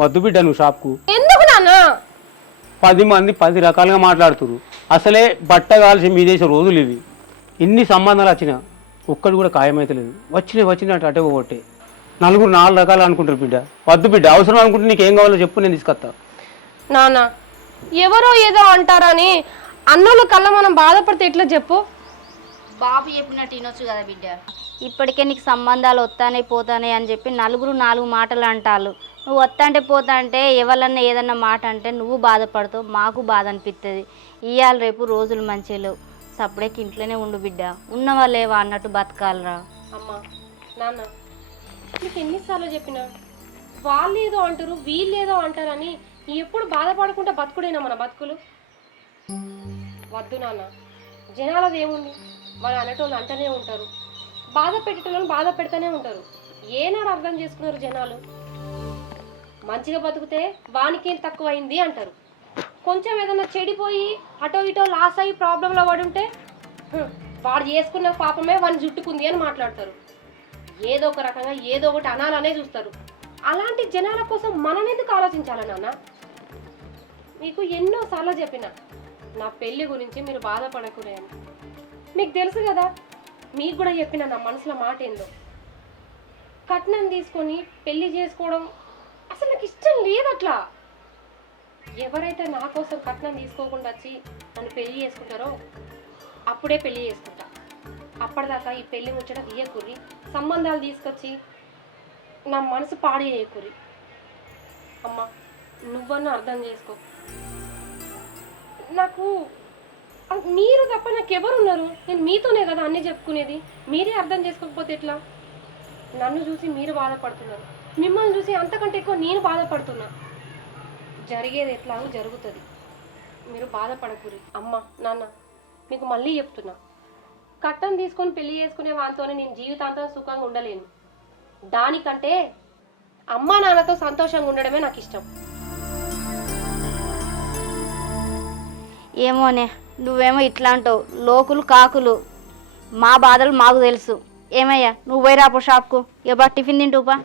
వద్దు బిడ్డ నువ్వు షాప్కు. ఎందుకు నాన్న? 10 మంది 10 రకాలుగా మాట్లాడుతురు. అసలే బట్ట కాల్సి మీ దేశం రోజులు ఇవి. ఇన్ని సంబంధాలు వచ్చినా ఒక్కడు కూడా ఖాయమైతలేదు. వచ్చినట్టు అటే ఒకటే. నలుగురు 4 రకాలు అనుకుంటారు బిడ్డ. వద్దు బిడ్డ, అవసరం అనుకుంటే నీకేం కావాలో చెప్పు, నేను తీసుకొస్తా. నాన్న ఎవరో ఏదో అంటారని అన్నోళ్ళు కళ్ళ మనం బాధపడితే ఎట్లా చెప్పు? బాబు చెప్పినట్టు వినొచ్చు కదా బిడ్డ. ఇప్పటికే నీకు సంబంధాలు వస్తానే పోతానే అని చెప్పి నలుగురు 4 మాటలు అంటారు. నువ్వు వస్తాంటే పోతా అంటే ఎవరన్నా ఏదన్నా మాట అంటే నువ్వు బాధపడతావు, మాకు బాధ అనిపిస్తుంది. ఇవాళ రేపు రోజులు మంచిగా లేవు. సప్పుడేకి ఇంట్లోనే ఉండు బిడ్డ. ఉన్నవా లేవా అన్నట్టు బతకాలరా. అమ్మా నాన్న నీకు ఎన్నిసార్లు చెప్పినా వాళ్ళు ఏదో అంటారు వీళ్ళు ఏదో అంటారని ఎప్పుడు బాధపడకుండా బతుకుడేనా మన బతుకులు? వద్దు నాన్న, జనాలది ఏముంది, వాళ్ళు అనేటోళ్ళు అంటూనే ఉంటారు, బాధ పెట్టేటోళ్ళని బాధ పెడతానే ఉంటారు. ఏనాడు అర్థం చేసుకున్నారు జనాలు? మంచిగా బతుకుతే వానికేం తక్కువైంది అంటారు. కొంచెం ఏదన్నా చెడిపోయి అటో ఇటో లాస్ అయ్యి ప్రాబ్లంలో పడి ఉంటే వాడు చేసుకున్న పాపమే వాడిని జుట్టుకుంది అని మాట్లాడతారు. ఏదో ఒక రకంగా ఏదో ఒకటి అనాలనే చూస్తారు. అలాంటి జనాల కోసం మనం ఎందుకు ఆలోచించాలి నాన్న? మీకు ఎన్నోసార్లు చెప్పిన నా పెళ్లి గురించి మీరు బాధపడకూడదు. మీకు తెలుసు కదా, మీకు కూడా చెప్పిన నా మనసులో మాట ఏందో. కట్నం తీసుకొని పెళ్లి చేసుకోవడం అసలు నాకు ఇష్టం లేదు. అట్లా ఎవరైతే నా కోసం కట్నం తీసుకోకుండా వచ్చి నన్ను పెళ్లి చేసుకుంటారో అప్పుడే పెళ్లి చేసుకుంటా. అప్పటిదాకా ఈ పెళ్లి ముచ్చట తీయకూరి, సంబంధాలు తీసుకొచ్చి నా మనసు పాడు చేయకూరి. అమ్మ నువ్వన్నా అర్థం చేసుకో. నాకు మీరు తప్ప నాకెవరున్నారు? నేను మీతోనే కదా అన్నీ చెప్పుకునేది. మీరే అర్థం చేసుకోకపోతే ఎట్లా? నన్ను చూసి మీరు బాధపడుతున్నారు, మిమ్మల్ని చూసి అంతకంటే ఎక్కువ నేను బాధపడుతున్నా. జరిగేది ఎట్లాగో జరుగుతుంది, మీరు బాధపడకూరి. అమ్మ నాన్న మీకు మళ్ళీ చెప్తున్నా, కట్నం తీసుకొని పెళ్లి చేసుకునే వానితోనే నేను జీవితాంతం సుఖంగా ఉండలేను. దానికంటే అమ్మా నాన్నతో సంతోషంగా ఉండడమే నాకు ఇష్టం. ఏమోనే, నువ్వేమో ఇట్లా అంటావు, లోకులు కాకులు. మా బాధలు మాకు తెలుసు. ఏమయ్యా నువ్వు పోయి రాపో షాప్కు. ఇక టిఫిన్ తింటూపా.